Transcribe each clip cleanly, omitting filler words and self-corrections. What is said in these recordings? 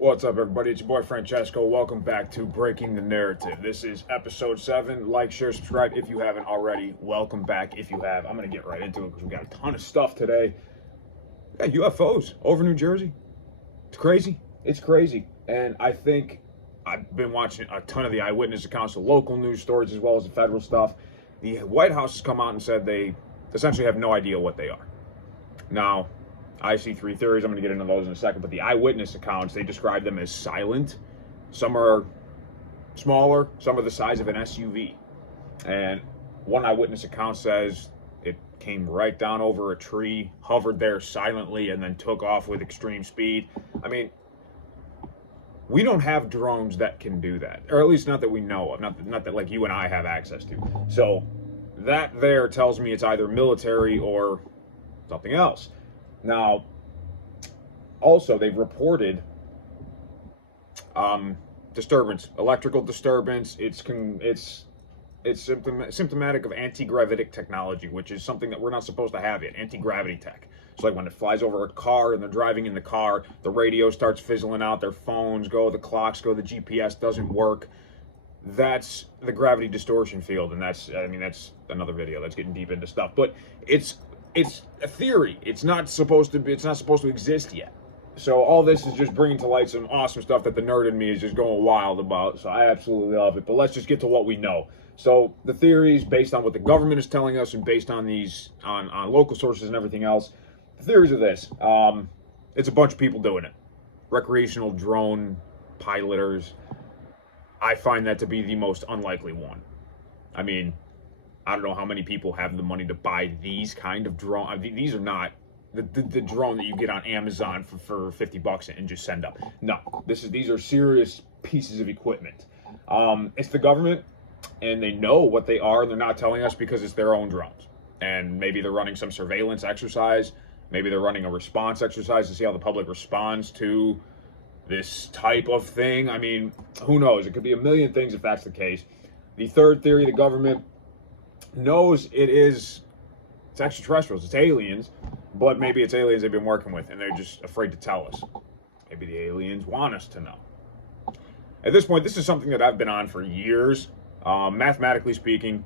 What's up, everybody? It's your boy Francesco. Welcome back to Breaking the Narrative. This is episode 7. Like, share, subscribe if you haven't already. Welcome back if you have. I'm going to get right into it because we got a ton of stuff today. We got UFOs over New Jersey. It's crazy. It's crazy. And I think I've been watching a ton of the eyewitness accounts, the local news stories, as well as the federal stuff. The White House has come out and said they essentially have no idea what they are. Now, I see 3 theories. I'm going to get into those in a second. But the eyewitness accounts, they describe them as silent. Some are smaller. Some are the size of an SUV. And one eyewitness account says it came right down over a tree, hovered there silently, and then took off with extreme speed. I mean, we don't have drones that can do that. Or at least not that we know of. Not that like you and I have access to. So that there tells me it's either military or something else. Now, also, they've reported disturbance, electrical disturbance. It's symptomatic of anti-gravitic technology, which is something that we're not supposed to have yet, anti-gravity tech. So like when it flies over a car and they're driving in the car, the radio starts fizzling out, their phones go, the clocks go, the GPS doesn't work. That's the gravity distortion field, and that's another video. That's getting deep into stuff, but it's a theory. It's not supposed to exist yet. So all this is just bringing to light some awesome stuff that the nerd in me is just going wild about. So I absolutely love it. But let's just get to what we know. So the theories, based on what the government is telling us and based on these on local sources and everything else, the theories are this. It's a bunch of people doing it. Recreational drone piloters. I find that to be the most unlikely one. I mean, I don't know how many people have the money to buy these kind of drone. These are not the drone that you get on Amazon for $50 and just send up. No, these are serious pieces of equipment. It's the government, and they know what they are, and they're not telling us because it's their own drones. And maybe they're running some surveillance exercise. Maybe they're running a response exercise to see how the public responds to this type of thing. I mean, who knows? It could be a million things if that's the case. The third theory, the government knows it's extraterrestrials, it's aliens, but maybe it's aliens they've been working with and they're just afraid to tell us. Maybe the aliens want us to know. At this point, this is something that I've been on for years. Mathematically speaking,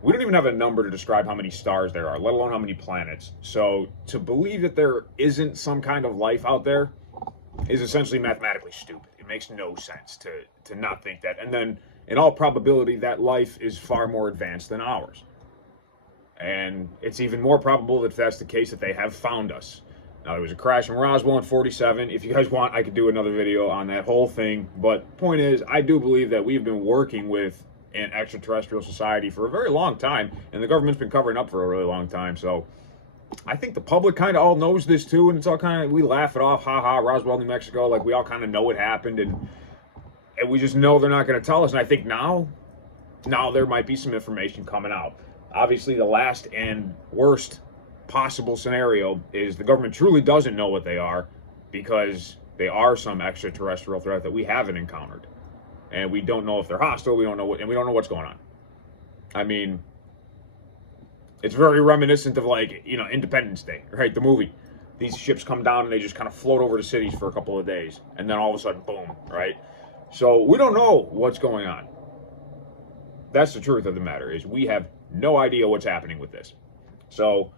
we don't even have a number to describe how many stars there are, let alone how many planets. So to believe that there isn't some kind of life out there is essentially mathematically stupid. It makes no sense to not think that. And then in all probability, that life is far more advanced than ours. And it's even more probable that if that's the case, that they have found us. Now, there was a crash in Roswell in 47. If you guys want, I could do another video on that whole thing. But point is, I do believe that we've been working with an extraterrestrial society for a very long time, and the government's been covering up for a really long time. So I think the public kind of all knows this too, and it's all kind of, we laugh it off, haha, Roswell, New Mexico, like we all kind of know it happened, and we just know they're not going to tell us. And I think now there might be some information coming out. Obviously, the last and worst possible scenario is the government truly doesn't know what they are because they are some extraterrestrial threat that we haven't encountered. And we don't know if they're hostile, we don't know what's going on. I mean, it's very reminiscent of like, Independence Day, right? The movie. These ships come down and they just kind of float over the cities for a couple of days. And then all of a sudden, boom, right? So we don't know what's going on. That's the truth of the matter, is we have no idea what's happening with this. So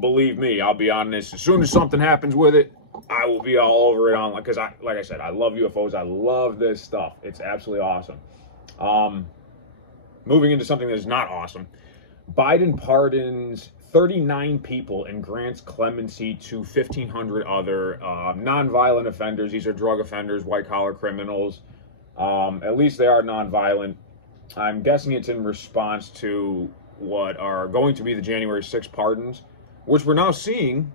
believe me, I'll be on this. As soon as something happens with it, I will be all over it because like I said, I love UFOs. I love this stuff. It's absolutely awesome. Moving into something that is not awesome. Biden pardons 39 people and grants clemency to 1,500 other nonviolent offenders. These are drug offenders, white-collar criminals. At least they are nonviolent. I'm guessing it's in response to what are going to be the January 6th pardons, which we're now seeing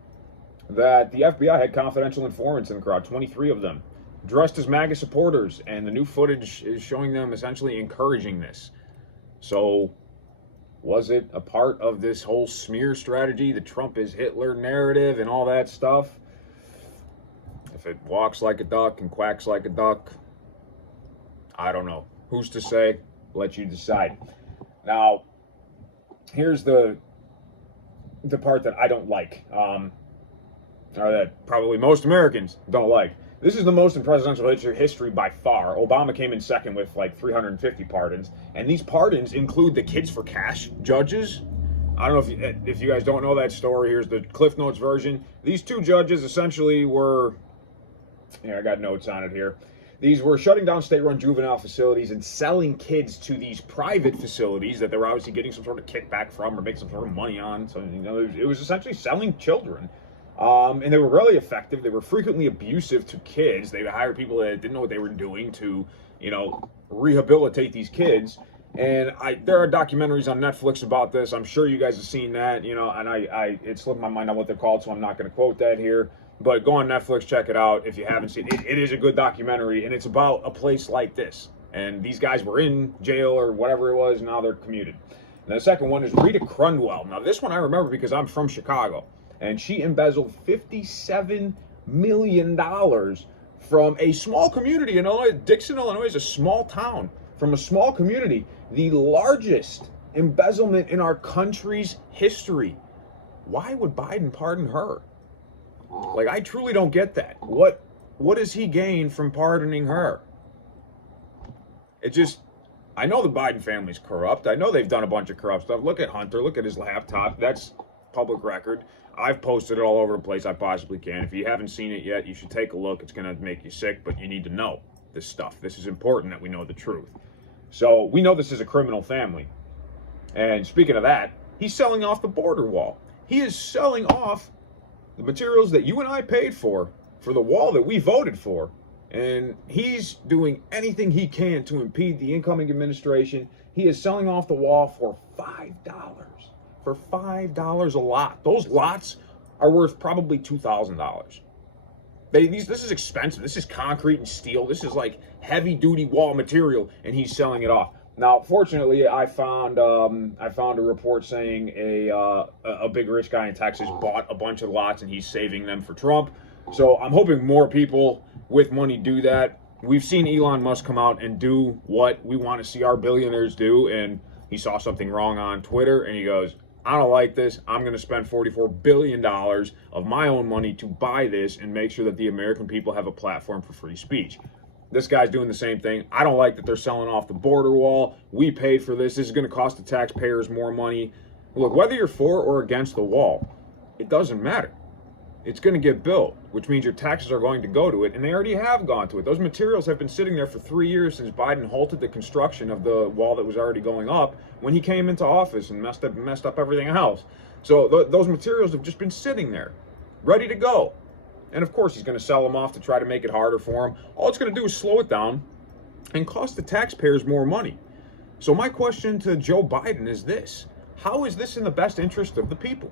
that the FBI had confidential informants in the crowd, 23 of them, dressed as MAGA supporters, and the new footage is showing them essentially encouraging this. So was it a part of this whole smear strategy, the Trump is Hitler narrative and all that stuff? If it walks like a duck and quacks like a duck, I don't know. Who's to say? Let you decide. Now, here's the part that I don't like, or that probably most Americans don't like. This is the most in presidential history by far. Obama came in second with like 350 pardons. And these pardons include the Kids for Cash judges. I don't know if you guys don't know that story. Here's the Cliff Notes version. These two judges essentially were, I got notes on it here. These were shutting down state-run juvenile facilities and selling kids to these private facilities that they were obviously getting some sort of kickback from or making some sort of money on. So, it was essentially selling children. And they were really effective. They were frequently abusive to kids. They hired people that didn't know what they were doing to, rehabilitate these kids. And there are documentaries on Netflix about this. I'm sure you guys have seen that, and it slipped my mind on what they're called, so I'm not going to quote that here. But go on Netflix, check it out if you haven't seen it. It is a good documentary, and it's about a place like this. And these guys were in jail or whatever it was, now they're commuted. And the second one is Rita Crundwell. Now, this one I remember because I'm from Chicago. And she embezzled $57 million from a small community in Illinois. Dixon, Illinois is a small town. From a small community, the largest embezzlement in our country's history. Why would Biden pardon her? Like, I truly don't get that. What does he gain from pardoning her? I know the Biden family's corrupt. I know they've done a bunch of corrupt stuff. Look at Hunter. Look at his laptop. That's public record. I've posted it all over the place I possibly can. If you haven't seen it yet, you should take a look. It's going to make you sick, but you need to know this stuff. This is important that we know the truth. So we know this is a criminal family. And speaking of that, he's selling off the border wall. He is selling off the materials that you and I paid for the wall that we voted for. And he's doing anything he can to impede the incoming administration. He is selling off the wall for $5. For $5 a lot. Those lots are worth probably $2,000. This is expensive. This is concrete and steel. This is like heavy-duty wall material, and he's selling it off. Now, fortunately, I found a report saying a big rich guy in Texas bought a bunch of lots, and he's saving them for Trump. So I'm hoping more people with money do that. We've seen Elon Musk come out and do what we want to see our billionaires do, and he saw something wrong on Twitter, and he goes, I don't like this. I'm going to spend $44 billion of my own money to buy this and make sure that the American people have a platform for free speech. This guy's doing the same thing. I don't like that they're selling off the border wall. We paid for this. This is going to cost the taxpayers more money. Look, whether you're for or against the wall, it doesn't matter. It's going to get built, which means your taxes are going to go to it, and they already have gone to it. Those materials have been sitting there for 3 years since Biden halted the construction of the wall that was already going up when he came into office and messed up everything else. So those materials have just been sitting there, ready to go. And of course, he's going to sell them off to try to make it harder for him. All it's going to do is slow it down and cost the taxpayers more money. So my question to Joe Biden is this: how is this in the best interest of the people?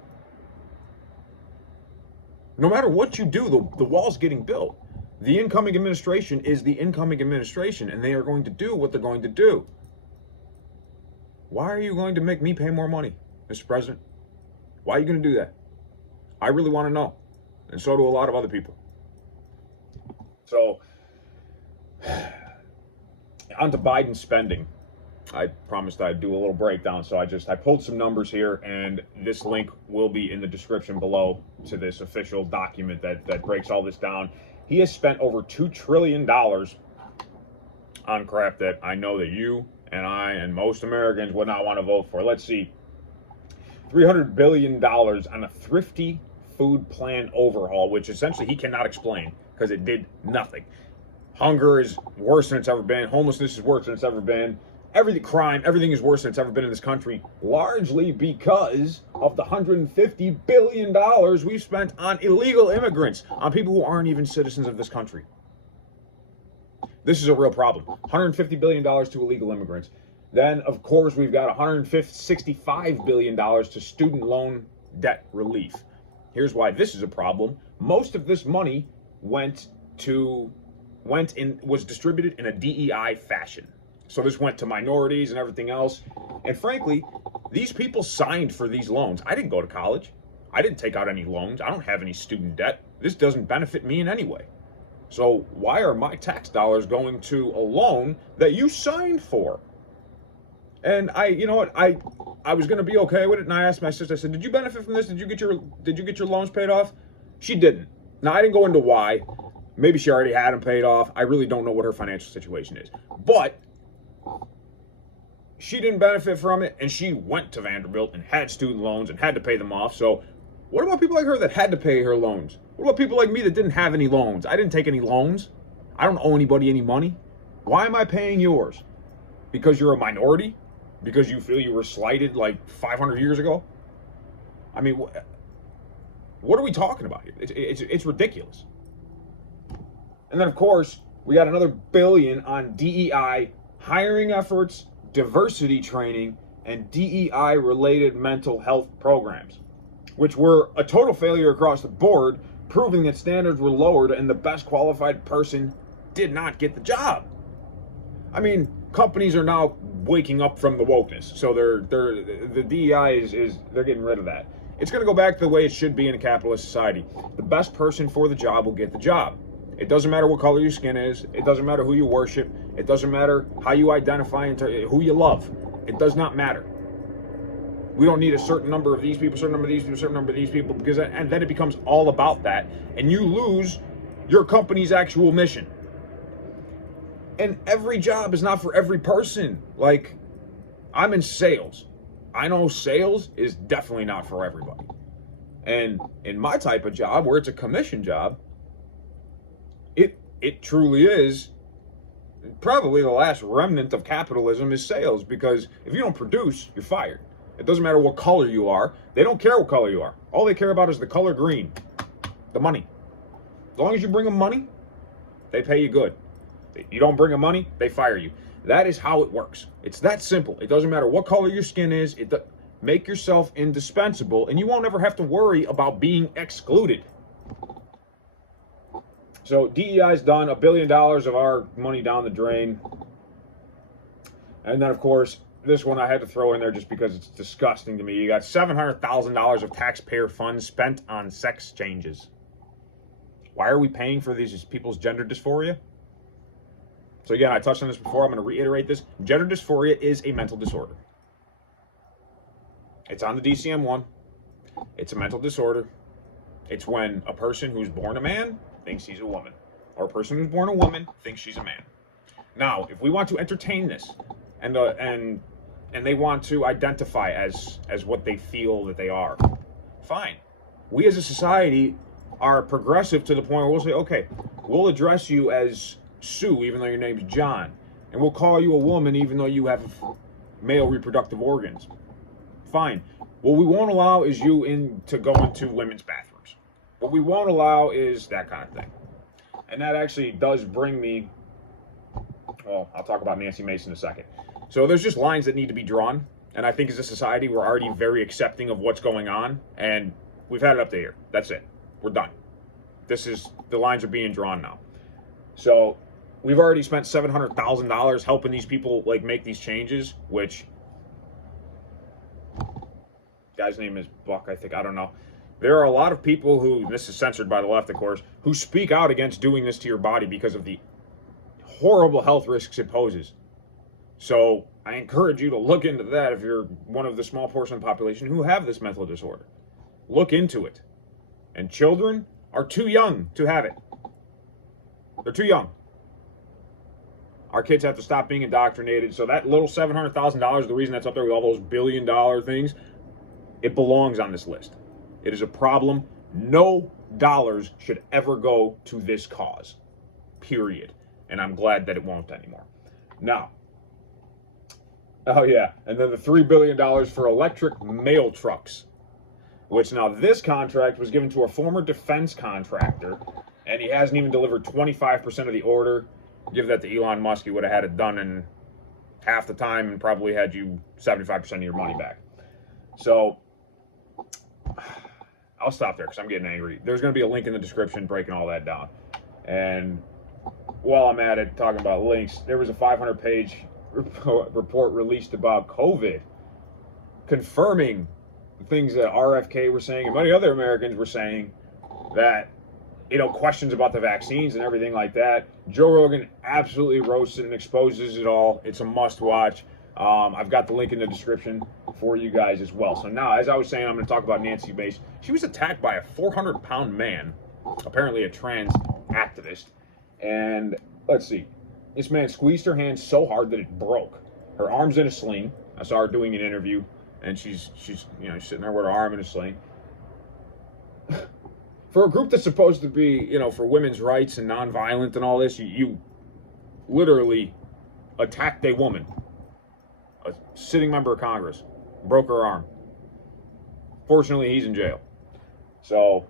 No matter what you do, the wall's getting built. The incoming administration is the incoming administration, and they are going to do what they're going to do. Why are you going to make me pay more money, Mr. President? Why are you going to do that? I really want to know. And so do a lot of other people. So, on to Biden spending. I promised I'd do a little breakdown, so I pulled some numbers here, and this link will be in the description below to this official document that breaks all this down. He has spent over $2 trillion on crap that I know that you and I and most Americans would not want to vote for. Let's see. $300 billion on a thrifty food plan overhaul, which essentially he cannot explain because it did nothing. Hunger is worse than it's ever been. Homelessness is worse than it's ever been. Everything is worse than it's ever been in this country, largely because of the $150 billion we've spent on illegal immigrants, on people who aren't even citizens of this country. This is a real problem. $150 billion to illegal immigrants. Then, of course, we've got $165 billion to student loan debt relief. Here's why this is a problem. Most of this money was distributed in a DEI fashion. So this went to minorities and everything else. And frankly, these people signed for these loans. I didn't go to college. I didn't take out any loans. I don't have any student debt. This doesn't benefit me in any way. So why are my tax dollars going to a loan that you signed for? And you know what? I was going to be okay with it, and I asked my sister, I said, did you benefit from this? Did you get your loans paid off? She didn't. Now, I didn't go into why. Maybe she already had them paid off. I really don't know what her financial situation is. But she didn't benefit from it, and she went to Vanderbilt and had student loans and had to pay them off. So what about people like her that had to pay her loans? What about people like me that didn't have any loans? I didn't take any loans. I don't owe anybody any money. Why am I paying yours? Because you're a minority? Because you feel you were slighted like 500 years ago? I mean, what are we talking about here? It's ridiculous. And then, of course, we got another $1 billion on DEI hiring efforts, diversity training, and DEI-related mental health programs, which were a total failure across the board, proving that standards were lowered and the best qualified person did not get the job. I mean, companies are now waking up from the wokeness, so the DEI is they're getting rid of that. It's going to go back to the way it should be in a capitalist society. The best person for the job will get the job. It doesn't matter what color your skin is. It doesn't matter who you worship. It doesn't matter how you identify and who you love. It does not matter. We don't need a certain number of these people, certain number of these people, certain number of these people, because and then it becomes all about that, and you lose your company's actual mission. And every job is not for every person. Like, I'm in sales. I know sales is definitely not for everybody. And in my type of job, where it's a commission job, it truly is probably the last remnant of capitalism is sales, because if you don't produce, you're fired. It doesn't matter what color you are. They don't care what color you are. All they care about is the color green, the money. As long as you bring them money, they pay you good. You don't bring them money, they fire you. That is how it works. It's that simple. It doesn't matter what color your skin is. Make yourself indispensable, and you won't ever have to worry about being excluded. So DEI's done $1 billion of our money down the drain. And then, of course, this one I had to throw in there just because it's disgusting to me. You got $700,000 of taxpayer funds spent on sex changes. Why are we paying for these people's gender dysphoria? So again, I touched on this before. I'm going to reiterate this. Gender dysphoria is a mental disorder. It's on the DCM-1. It's a mental disorder. It's when a person who's born a man thinks he's a woman, or a person who's born a woman thinks she's a man. Now, if we want to entertain this, and they want to identify as what they feel that they are, fine. We as a society are progressive to the point where we'll say, okay, we'll address you as Sue, even though your name's John, and we'll call you a woman, even though you have male reproductive organs. Fine. What we won't allow is you to go into women's bathrooms. What we won't allow is that kind of thing. And that actually does bring me, well, I'll talk about Nancy Mace in a second. So there's just lines that need to be drawn. And I think as a society, we're already very accepting of what's going on. And we've had it up to here. That's it. We're done. The lines are being drawn now. So we've already spent $700,000 helping these people like make these changes, which, guy's name is Buck, I think. I don't know. There are a lot of people who, this is censored by the left, of course, who speak out against doing this to your body because of the horrible health risks it poses. So I encourage you to look into that if you're one of the small portion of the population who have this mental disorder. Look into it. And children are too young to have it. They're too young. Our kids have to stop being indoctrinated. So that little $700,000, the reason that's up there with all those billion-dollar things, it belongs on this list. It is a problem. No dollars should ever go to this cause, period. And I'm glad that it won't anymore. Now, oh yeah, and then the $3 billion for electric mail trucks, which now this contract was given to a former defense contractor, and he hasn't even delivered 25% of the order. Give that to Elon Musk, he would have had it done in half the time and probably had you 75% of your money back. So I'll stop there because I'm getting angry. There's going to be a link in the description breaking all that down. And while I'm at it, talking about links, there was a 500-page report released about COVID, confirming things that RFK were saying and many other Americans were saying, that, questions about the vaccines and everything like that. Joe Rogan absolutely roasted and exposes it all. It's a must-watch. I've got the link in the description for you guys as well. So now, as I was saying, I'm going to talk about Nancy Mace. She was attacked by a 400-pound man, apparently a trans activist. And let's see, this man squeezed her hand so hard that it broke. Her arm's in a sling. I saw her doing an interview, and she's sitting there with her arm in a sling. For a group that's supposed to be, for women's rights and nonviolent and all this, you literally attacked a woman, a sitting member of Congress, broke her arm. Fortunately, he's in jail. So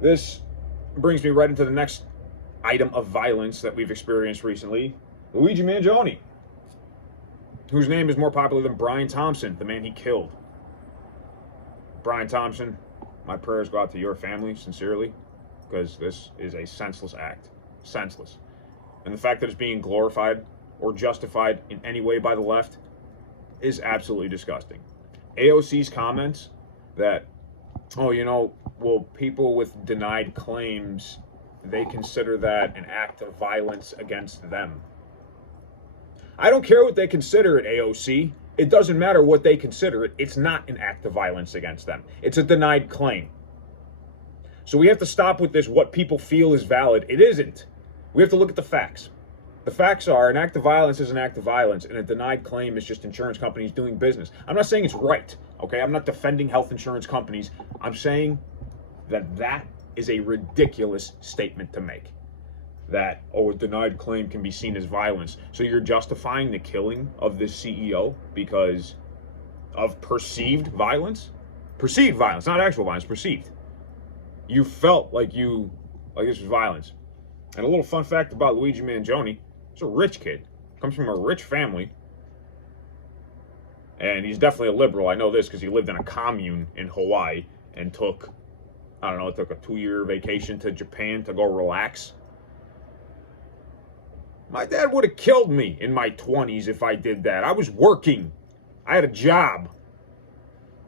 this brings me right into the next item of violence that we've experienced recently. Luigi Mangione, whose name is more popular than Brian Thompson, the man he killed. Brian Thompson, my prayers go out to your family, sincerely, because this is a senseless act. Senseless. And the fact that it's being glorified or justified in any way by the left is absolutely disgusting. AOC's comments that, people with denied claims, they consider that an act of violence against them. I don't care what they consider it, AOC. It doesn't matter what they consider it. It's not an act of violence against them. It's a denied claim. So we have to stop with this, what people feel is valid. It isn't. We have to look at the facts. The facts are an act of violence is an act of violence, and a denied claim is just insurance companies doing business. I'm not saying it's right, okay? I'm not defending health insurance companies. I'm saying that is a ridiculous statement to make. That, a denied claim can be seen as violence. So you're justifying the killing of this CEO because of perceived violence? Perceived violence, not actual violence, perceived. You felt like this was violence. And a little fun fact about Luigi Mangione, he's a rich kid, comes from a rich family, and he's definitely a liberal. I know this because he lived in a commune in Hawaii and took a 2-year vacation to Japan to go relax. My dad would have killed me in my 20s if I did that. I was working. I had a job.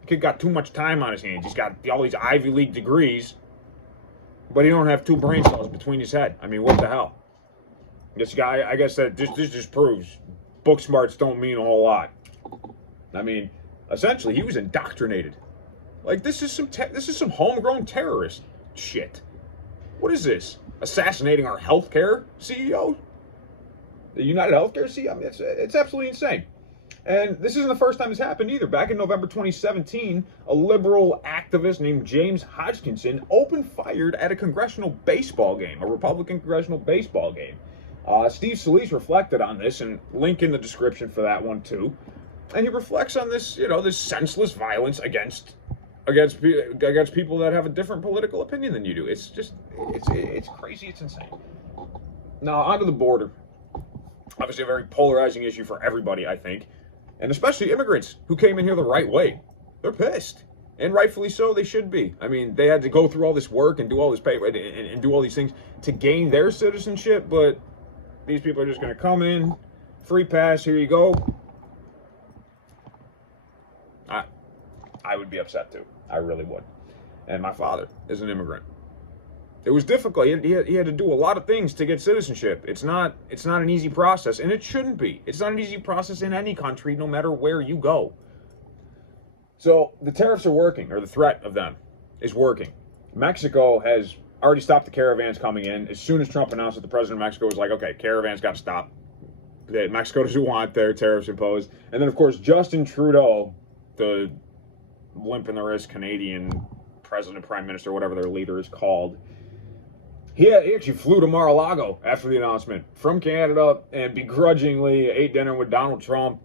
The kid got too much time on his hands. He's got all these Ivy League degrees, but he don't have 2 brain cells between his head. I mean, what the hell? This guy, I guess that this just proves book smarts don't mean a whole lot. I mean, essentially, he was indoctrinated. Like, this is some homegrown terrorist shit. What is this? Assassinating our healthcare CEO? The United Healthcare CEO? I mean, it's absolutely insane. And this isn't the first time this happened either. Back in November 2017, a liberal activist named James Hodgkinson opened fired at a congressional baseball game, a Republican congressional baseball game. Steve Solis reflected on this, and link in the description for that one too. And he reflects on this, this senseless violence against people that have a different political opinion than you do. It's crazy. It's insane. Now, onto the border. Obviously, a very polarizing issue for everybody, I think, and especially immigrants who came in here the right way. They're pissed, and rightfully so. They should be. I mean, they had to go through all this work and do all this paper and do all these things to gain their citizenship, but these people are just going to come in, free pass, here you go. I would be upset too. I really would. And my father is an immigrant. It was difficult. He had to do a lot of things to get citizenship. It's not an easy process, and it shouldn't be. It's not an easy process in any country, no matter where you go. So the tariffs are working, or the threat of them is working. Mexico has already stopped the caravans coming in. As soon as Trump announced that, the president of Mexico was like, okay, caravans got to stop. Mexico doesn't want their tariffs imposed. And then, of course, Justin Trudeau, the limp in the wrist Canadian president, prime minister, whatever their leader is called, he actually flew to Mar-a-Lago after the announcement from Canada and begrudgingly ate dinner with Donald Trump,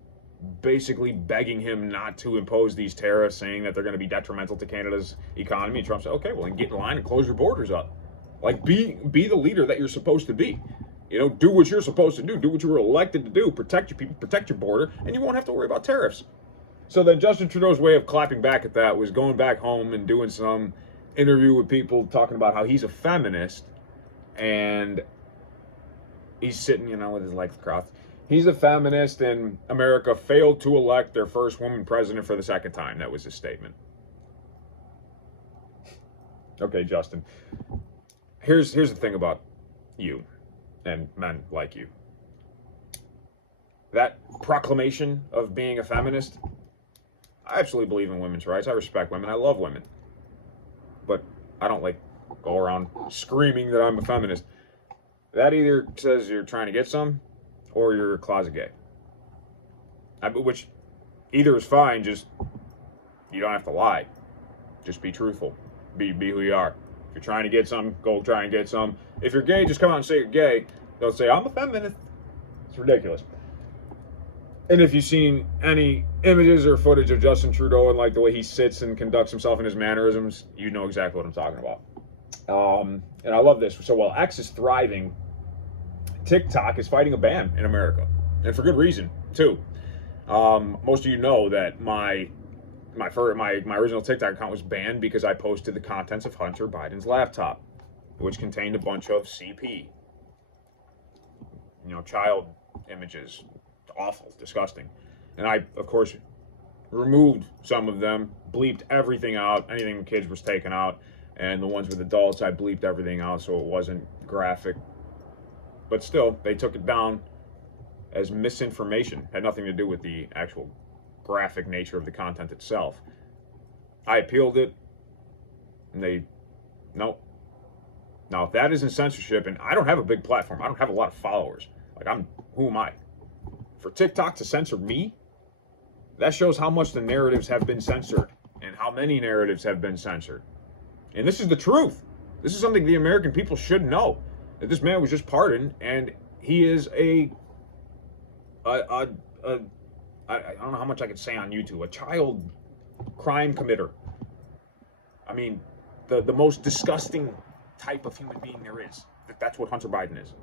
basically begging him not to impose these tariffs, saying that they're going to be detrimental to Canada's economy. And Trump said, okay, well, then get in line and close your borders up. Like, be the leader that you're supposed to be. Do what you're supposed to do. Do what you were elected to do. Protect your people, protect your border, and you won't have to worry about tariffs. So then Justin Trudeau's way of clapping back at that was going back home and doing some interview with people talking about how he's a feminist, and he's sitting, with his legs crossed. He's a feminist, and America failed to elect their first woman president for the second time. That was his statement. Okay, Justin. Here's the thing about you and men like you. That proclamation of being a feminist, I absolutely believe in women's rights. I respect women. I love women. But I don't like go around screaming that I'm a feminist. That either says you're trying to get some, or you're a closet gay. Which either is fine. Just you don't have to lie. Just be truthful. Be who you are. If you're trying to get some, go try and get some. If you're gay, just come out and say you're gay. Don't say I'm a feminist. It's ridiculous. And if you've seen any images or footage of Justin Trudeau and like the way he sits and conducts himself and his mannerisms, you know exactly what I'm talking about. And I love this. So while X is thriving, TikTok is fighting a ban in America, and for good reason too. Most of you know that my original TikTok account was banned because I posted the contents of Hunter Biden's laptop, which contained a bunch of CP, child images. Awful, disgusting. And I, of course, removed some of them, bleeped everything out. Anything with kids was taken out. And the ones with adults, I bleeped everything out so it wasn't graphic. But still, they took it down as misinformation. Had nothing to do with the actual graphic nature of the content itself. I appealed it, and nope. Now, if that isn't censorship, and I don't have a big platform, I don't have a lot of followers. Who am I? For TikTok to censor me, that shows how much the narratives have been censored and how many narratives have been censored. And this is the truth. This is something the American people should know. That this man was just pardoned, and he is I don't know how much I could say on YouTube, a child crime committer. I mean, the most disgusting type of human being there is. That's what Hunter Biden is.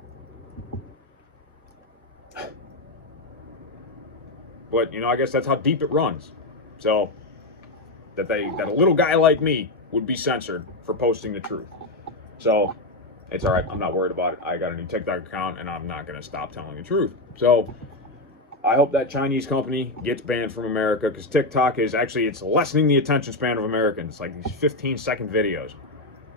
But, I guess that's how deep it runs. So, that a little guy like me would be censored for posting the truth. So, it's all right. I'm not worried about it. I got a new TikTok account, and I'm not going to stop telling the truth. So, I hope that Chinese company gets banned from America, because TikTok it's lessening the attention span of Americans. Like these 15-second videos.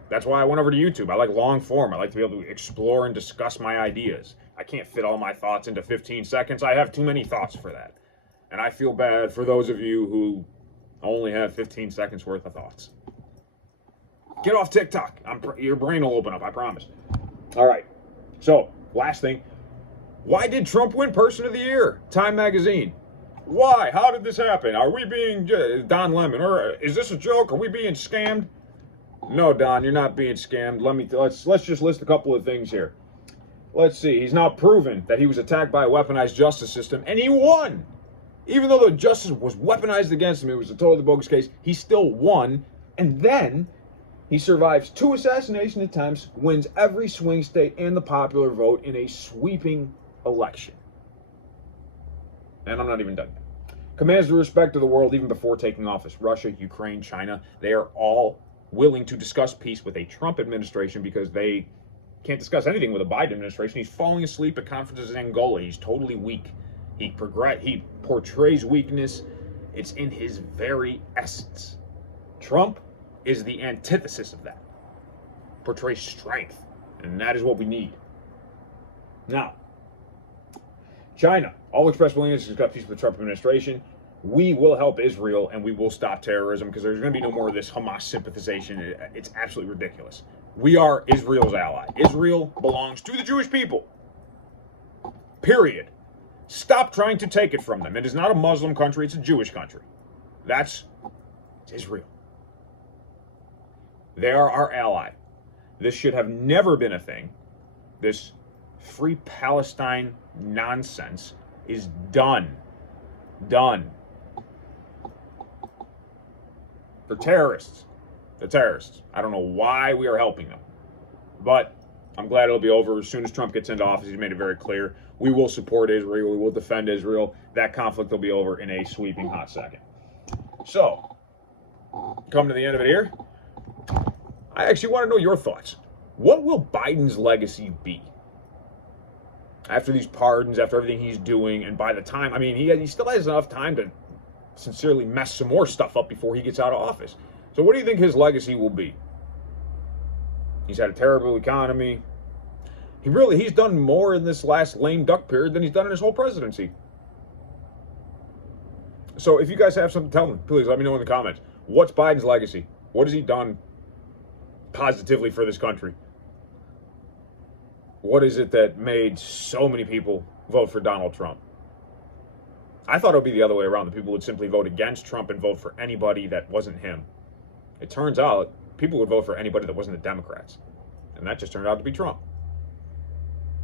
That's why I went over to YouTube. I like long form. I like to be able to explore and discuss my ideas. I can't fit all my thoughts into 15 seconds. I have too many thoughts for that. And I feel bad for those of you who only have 15 seconds worth of thoughts. Get off TikTok. Your brain will open up, I promise. All right. So, last thing. Why did Trump win Person of the Year? Time Magazine. Why? How did this happen? Are we being Don Lemon? Or is this a joke? Are we being scammed? No, Don, you're not being scammed. Let's just list a couple of things here. Let's see. He's now proven that he was attacked by a weaponized justice system, and he won. Even though the justice was weaponized against him, it was a totally bogus case, he still won. And then he survives 2 assassination attempts, wins every swing state and the popular vote in a sweeping election. And I'm not even done yet. Commands the respect of the world even before taking office. Russia, Ukraine, China, they are all willing to discuss peace with a Trump administration because they can't discuss anything with a Biden administration. He's falling asleep at conferences in Angola. He's totally weak. He portrays weakness. It's in his very essence. Trump is the antithesis of that. Portrays strength. And that is what we need. Now, China. All expressed willingness to discuss peace with the Trump administration. We will help Israel and we will stop terrorism because there's going to be no more of this Hamas sympathization. It's absolutely ridiculous. We are Israel's ally. Israel belongs to the Jewish people. Period. Stop trying to take it from them. It is not a Muslim country, it's a Jewish country. It's Israel. They are our ally. This should have never been a thing. This free Palestine nonsense is done. Done. They're terrorists. They're terrorists. I don't know why we are helping them. But I'm glad it'll be over. As soon as Trump gets into office, he's made it very clear. We will support Israel. We will defend Israel. That conflict will be over in a sweeping hot second. So, come to the end of it here. I actually want to know your thoughts. What will Biden's legacy be? After these pardons, after everything he's doing, and by the time, he still has enough time to sincerely mess some more stuff up before he gets out of office. So what do you think his legacy will be? He's had a terrible economy. He's done more in this last lame duck period than he's done in his whole presidency. So if you guys have something to tell me, please let me know in the comments. What's Biden's legacy? What has he done positively for this country. What is it that made so many people vote for Donald Trump? I thought it would be the other way around. The people would simply vote against Trump and vote for anybody that wasn't him. It turns out people would vote for anybody that wasn't the Democrats. And that just turned out to be Trump.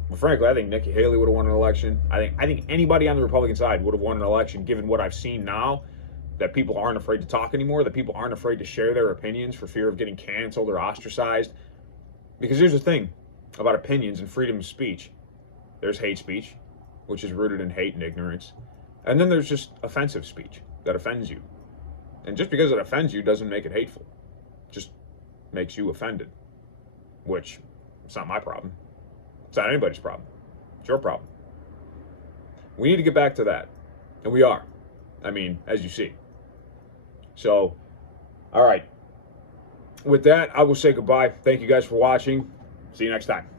But frankly, I think Nikki Haley would have won an election. I think anybody on the Republican side would have won an election, given what I've seen now, that people aren't afraid to talk anymore, that people aren't afraid to share their opinions for fear of getting canceled or ostracized. Because here's the thing about opinions and freedom of speech. There's hate speech, which is rooted in hate and ignorance. And then there's just offensive speech that offends you. And just because it offends you doesn't make it hateful. It just makes you offended. Which, it's not my problem. It's not anybody's problem. It's your problem. We need to get back to that. And we are. I mean, as you see. So, all right. With that, I will say goodbye. Thank you guys for watching. See you next time.